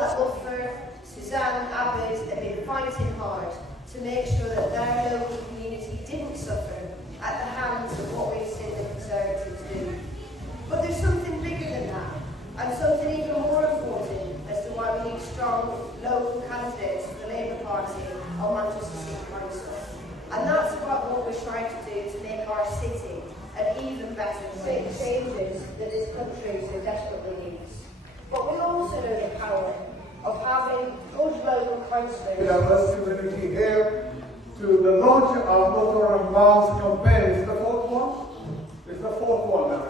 at Luthfur, Suzanne, Abid have been fighting hard to make sure that their local community didn't suffer at the hands of what we've seen the Conservatives do. But there's something bigger than that, and something even more important as to why we need strong local candidates for the Labour Party on Manchester City Council. And that's about what we're trying to do to make our city an even better place. Changes that this country so desperately needs. But we also know the power of having good local councillors. We have this community here to the launch of Councillor Rahman's campaign. Is the fourth one? It's the fourth one now.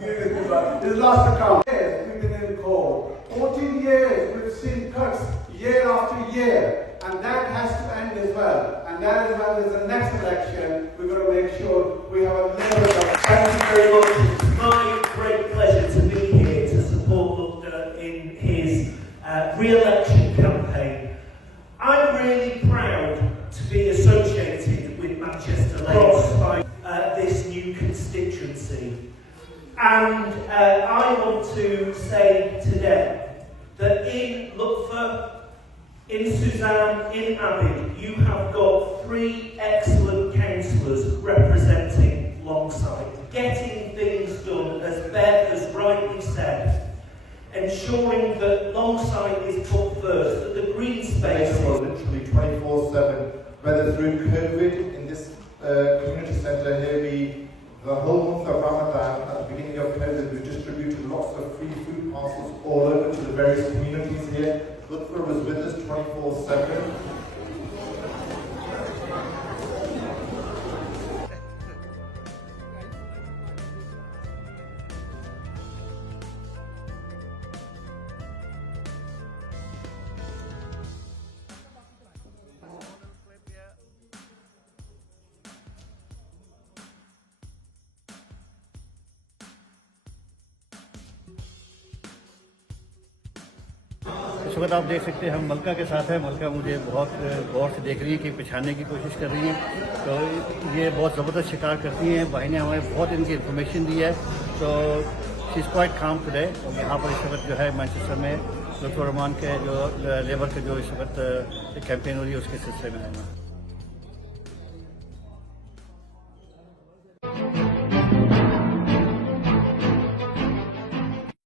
It's last account. Yes, we've been in court. 14 years we've seen cuts year after year, and that has to end as well. And that is why there's the next election. We've got to make sure we have a Labour government. Thank you very much. It's my great pleasure to be here to support Luthfur in his re-election campaign. I'm really proud to be associated with Manchester by this new constituency. And I want to say today that in Luthfur, in Suzanne, in Abid, you have got 3 excellent councillors representing Longsight, getting things done, as Bev has rightly said, ensuring that Longsight is put first, that the green space is literally 24/7, whether through COVID in this community centre here, the whole month of Ramadan, at the beginning of COVID, we distributed lots of free food parcels all over to the various communities here. Luthfur was with us 24/7. इस वक्त आप देख सकते हैं हम मलका के साथ हैं। मलका मुझे बहुत गौर से देख रही है कि पहचानने की कोशिश कर रही है, तो ये बहुत ज़बरदस्त शिकार करती हैं। भाई ने हमें बहुत इनकी इन्फॉर्मेशन दी है, तो शी इज़ क्वाइट काम टुडे। यहाँ पर इस वक्त जो है मैनचेस्टर में लुत्फुर रहमान के जो लेबर के जो इस वक्त कैंपेन हो रही है उसके सिलसिले में है।